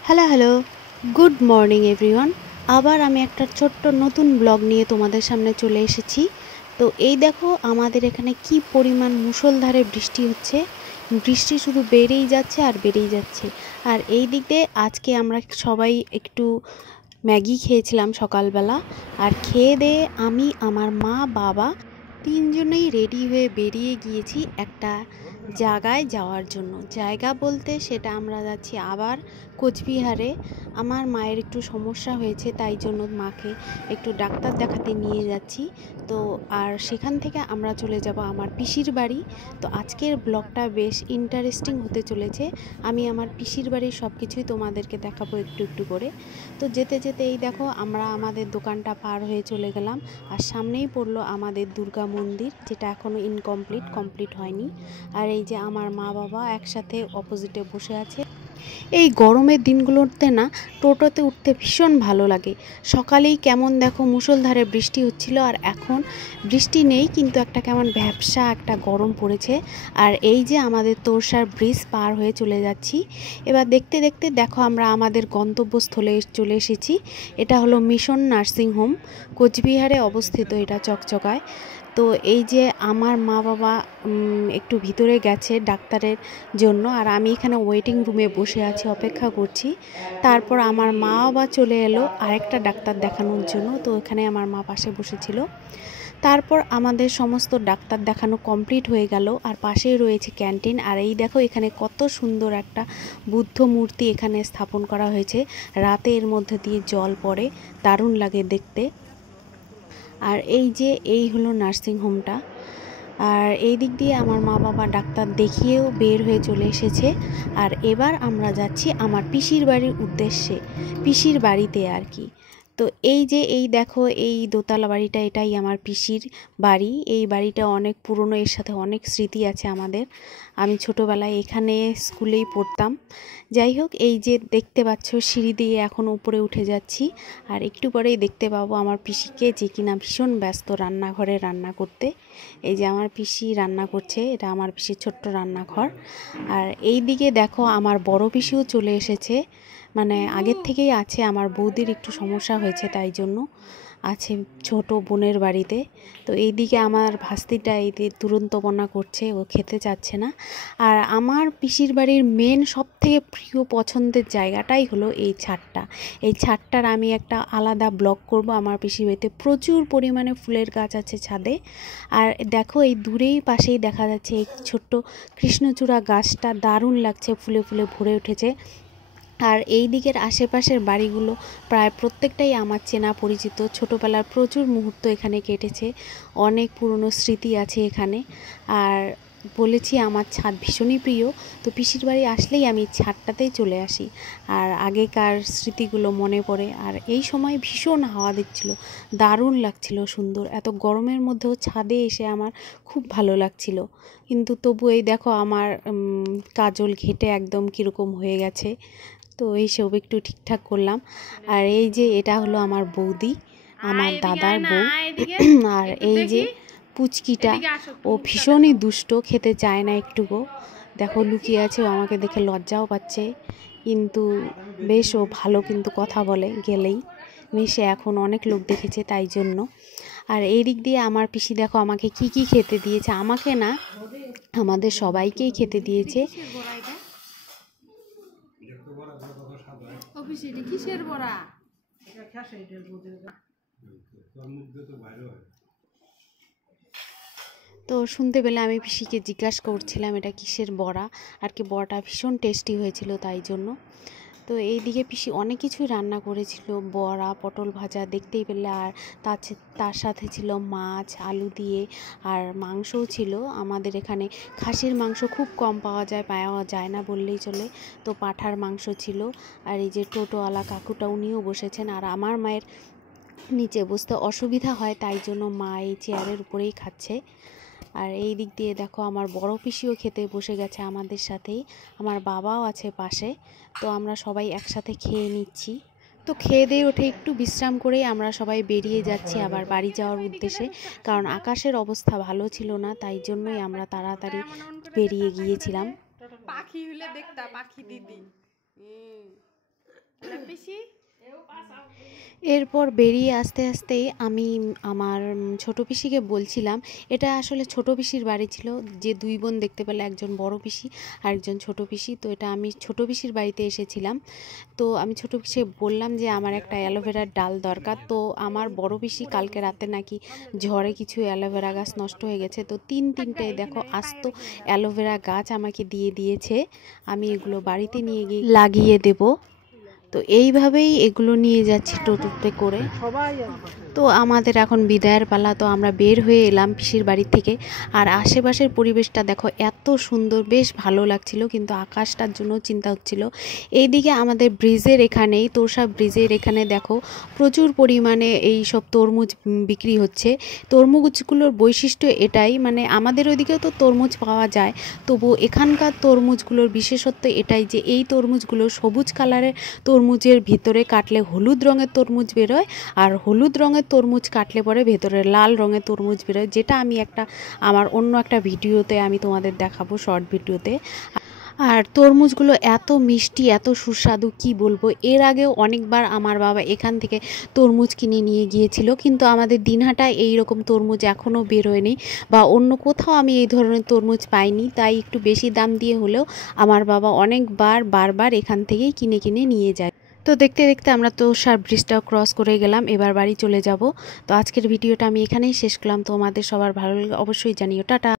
Hello hello, good morning everyone. আবার আমি একটা ছোট্ট নতুন ব্লগ নিয়ে তোমাদের সামনে চলে এসেছি। তো এই দেখো আমাদের এখানে কি পরিমাণ মুষলধারে বৃষ্টি হচ্ছে। বৃষ্টি শুধু বেড়েই যাচ্ছে আর বেড়েই যাচ্ছে। আর এই দিক দিয়ে আজকে আমরা সবাই একটু ম্যাগি খেয়েছিলাম সকালবেলা। আর খেয়ে দিয়ে আমি, আমার মা, বাবা তিনজনেই রেডি হয়ে বেরিয়ে গিয়েছি একটা জায়গায় যাওয়ার জন্য। জায়গা বলতে সেটা আমরা যাচ্ছি আবার কোচবিহারে। আমার মায়ের একটু সমস্যা হয়েছে, তাই জন্য মাকে একটু ডাক্তার দেখাতে নিয়ে যাচ্ছি। তো আর সেখান থেকে আমরা চলে যাব আমার পিসির বাড়ি। তো আজকের ব্লগটা বেশ ইন্টারেস্টিং হতে চলেছে। আমি আমার পিসির বাড়ির সব কিছুই তোমাদেরকে দেখাবো একটু একটু করে। তো যেতে যেতে এই দেখো আমরা আমাদের দোকানটা পার হয়ে চলে গেলাম। আর সামনেই পড়লো আমাদের দুর্গা মন্দির, যেটা এখনও কমপ্লিট হয়নি। আর এই যে আমার মা বাবা একসাথে অপোজিটে বসে আছে। এই গরমের দিনগুলোতে না টোটোতে উঠতে ভীষণ ভালো লাগে। সকালেই কেমন দেখো মুষলধারে বৃষ্টি হচ্ছিল, আর এখন বৃষ্টি নেই, কিন্তু একটা কেমন ভ্যাপসা একটা গরম পড়েছে। আর এই যে আমাদের তোরসার ব্রিজ পার হয়ে চলে যাচ্ছি। এবার দেখতে দেখতে দেখো আমরা আমাদের গন্তব্যস্থলে চলে এসেছি। এটা হলো মিশন নার্সিং হোম, কোচবিহারে অবস্থিত এটা চকচকায়। তো এই যে আমার মা বাবা একটু ভিতরে গেছে ডাক্তারের জন্য, আর আমি এখানে ওয়েটিং রুমে বসে আছি, অপেক্ষা করছি। তারপর আমার মা বাবা চলে এলো আরেকটা ডাক্তার দেখানোর জন্য। তো এখানে আমার মা পাশে বসেছিল। তারপর আমাদের সমস্ত ডাক্তার দেখানো কমপ্লিট হয়ে গেল। আর পাশেই রয়েছে ক্যান্টিন। আর এই দেখো এখানে কত সুন্দর একটা বুদ্ধ মূর্তি এখানে স্থাপন করা হয়েছে। রাতে এর মধ্যে দিয়ে জল পড়ে, দারুণ লাগে দেখতে। আর এই হলো নার্সিং হোমটা। আর এই দিক দিয়ে আমার মা বাবা ডাক্তার দেখিয়েও বের হয়ে চলে এসেছে। আর এবার আমরা যাচ্ছি আমার পিসির বাড়ির উদ্দেশ্যে, পিসির বাড়িতে আর কি। তো এই দেখো এই দোতলা বাড়িটা, এটাই আমার পিসির বাড়ি। এই বাড়িটা অনেক পুরনো, এর সাথে অনেক স্মৃতি আছে আমাদের। আমি ছোটোবেলায় এখানে স্কুলেই পড়তাম। যাই হোক, এই যে দেখতে পাচ্ছ সিঁড়ি দিয়ে এখন উপরে উঠে যাচ্ছি। আর একটু পরেই দেখতে পাবো আমার পিসিকে, যে কিনা ভীষণ ব্যস্ত রান্নাঘরে রান্না করতে। এই যে আমার পিসি রান্না করছে, এটা আমার পিসির ছোট্ট রান্নাঘর। আর এই দিকে দেখো আমার বড় পিসিও চলে এসেছে, মানে আগের থেকেই আছে। আমার বৌদির একটু সমস্যা হয়েছে, তাই জন্য আছে ছোট বোনের বাড়িতে। তো এইদিকে আমার ভাস্তিটা এই দুরন্তপনা করছে, ও খেতে চাচ্ছে না। আর আমার পিসির বাড়ির মেন সব থেকে প্রিয় পছন্দের জায়গাটাই হলো এই ছাদটা। এই ছাদটার আমি একটা আলাদা ব্লগ করব। আমার পিসির বাড়িতে প্রচুর পরিমাণে ফুলের গাছ আছে ছাদে। আর দেখো এই দূরেই পাশেই দেখা যাচ্ছে এই ছোট্ট কৃষ্ণচূড়া গাছটা, দারুণ লাগছে, ফুলে ফুলে ভরে উঠেছে। আর এই দিকের আশেপাশের বাড়িগুলো প্রায় প্রত্যেকটাই আমার চেনা পরিচিত। ছোটোবেলার প্রচুর মুহূর্ত এখানে কেটেছে, অনেক পুরনো স্মৃতি আছে এখানে। আর বলেছি আমার ছাদ ভীষণই প্রিয়। তো পিসির বাড়ি আসলেই আমি ছাদটাতেই চলে আসি, আর আগেকার স্মৃতিগুলো মনে পড়ে। আর এই সময় ভীষণ হাওয়া দিচ্ছিল, দারুণ লাগছিল, সুন্দর। এত গরমের মধ্যেও ছাদে এসে আমার খুব ভালো লাগছিল। কিন্তু তবু এই দেখো আমার কাজল ঘেঁটে একদম কীরকম হয়ে গেছে। তো এইসব একটু ঠিকঠাক করলাম। আর এই যে এটা হলো আমার বৌদি, আমার দাদার বউ। আর এই যে পুচকিটা, ও ভীষণই দুষ্ট, খেতে চায় না একটুকু। দেখো লুকিয়ে আছে, ও আমাকে দেখে লজ্জাও পাচ্ছে, কিন্তু বেশ ও ভালো, কিন্তু কথা বলে গেলেই মিশে। এখন অনেক লোক দেখেছে তাই জন্য। আর এই দিক দিয়ে আমার পিসি দেখো আমাকে কি কি খেতে দিয়েছে, আমাকে না আমাদের সবাইকেই খেতে দিয়েছে। কিসের বড়া? তো শুনতে পেলে আমি পিসিকে জিজ্ঞাসা করছিলাম এটা কিসের বড়া, আর কি বড়াটা ভীষণ টেস্টি হয়েছিল তাই জন্য। তো এইদিকে পিসি অনেক কিছুই রান্না করেছিল, বড়া, পটল ভাজা দেখতেই পেলে। আর তার সাথে ছিল মাছ, আলু দিয়ে, আর মাংসও ছিল। আমাদের এখানে খাসির মাংস খুব কম পাওয়া যায় না বললেই চলে। তো পাঁঠার মাংস ছিল। আর এই যে টোটোওয়ালা কাকুটা, উনিও বসেছেন। আর আমার মায়ের নিচে বসতে অসুবিধা হয়, তাই জন্য মা এই চেয়ারের উপরেই খাচ্ছে। আর এই দিক দিয়ে দেখো আমার বড় পিসিও খেতে বসে গেছে আমাদের সাথেই, আমার বাবাও আছে পাশে। তো আমরা সবাই একসাথে খেয়ে নিচ্ছি। তো খেয়ে দিয়ে উঠে একটু বিশ্রাম করেই আমরা সবাই বেরিয়ে যাচ্ছি আবার বাড়ি যাওয়ার উদ্দেশ্যে। কারণ আকাশের অবস্থা ভালো ছিল না, তাই জন্যই আমরা তাড়াতাড়ি বেরিয়ে গিয়েছিলাম। পাখি হলে দেখতা, পাখি দিদি এরপর বেরিয়ে আসতে আসতে আমি আমার ছোট পিসিকে বলছিলাম, এটা আসলে ছোট পিসির বাড়ি ছিল, যে দুই বোন দেখতে পেলে, একজন বড় পিসি আর একজন ছোট পিসি। তো এটা আমি ছোট পিসির বাড়িতে এসেছিলাম। তো আমি ছোট পিসিকে বললাম যে আমার একটা অ্যালোভেরার ডাল দরকার। তো আমার বড় পিসি কালকে রাতে নাকি ঝড়ে কিছু অ্যালোভেরা গাছ নষ্ট হয়ে গেছে, তো তিনটে দেখো আস্ত অ্যালোভেরা গাছ আমাকে দিয়ে দিয়েছে। আমি এগুলো বাড়িতে নিয়ে গিয়ে লাগিয়ে দেব। তো এইভাবেই এগুলো নিয়ে যাচ্ছি টোটোতে করে। তো আমাদের এখন বিদায়ের পালা। তো আমরা বের হয়ে এলাম পিসির বাড়ি থেকে। আর আশেপাশের পরিবেশটা দেখো এত সুন্দর, বেশ ভালো লাগছিল, কিন্তু আকাশটার জন্য চিন্তা হচ্ছিল। এইদিকে আমাদের ব্রিজের এখানেই, তোষা ব্রিজের এখানে দেখো প্রচুর পরিমাণে এই সব তরমুজ বিক্রি হচ্ছে। তরমুজগুলোর বৈশিষ্ট্য এটাই, মানে আমাদের ওইদিকেও তো তরমুজ পাওয়া যায়, তবু এখানকার তরমুজগুলোর বিশেষত্ব এটাই যে এই তরমুজগুলো সবুজ কালারের তরমুজের ভিতরে কাটলে হলুদ রঙের তরমুজ বেরোয়, আর হলুদ রঙের তরমুজ কাটলে পরে ভেতরে লাল রঙের তরমুজ বেরোয়, যেটা আমি আমার অন্য একটা ভিডিওতে আমি তোমাদের দেখাবো, শর্ট ভিডিওতে। আর তরমুজগুলো এত মিষ্টি, এত সুস্বাদু, কি বলবো। এর আগেও অনেকবার আমার বাবা এখান থেকে তরমুজ কিনে নিয়ে গিয়েছিল, কিন্তু আমাদের দিনহাটায় এই রকম তরমুজ এখনও বেরোয়নি, বা অন্য কোথাও আমি এই ধরনের তরমুজ পাইনি। তাই একটু বেশি দাম দিয়ে হলেও আমার বাবা বারবার এখান থেকেই কিনে নিয়ে যায়। তো দেখতে দেখতে আমরা তো সার ব্রিজটা ক্রস করে গেলাম, এবার বাড়ি চলে যাব। তো আজকের ভিডিওটা আমি এখানেই শেষ করলাম। তোমাদের সবার ভালো লাগে অবশ্যই জানিও। টাটা।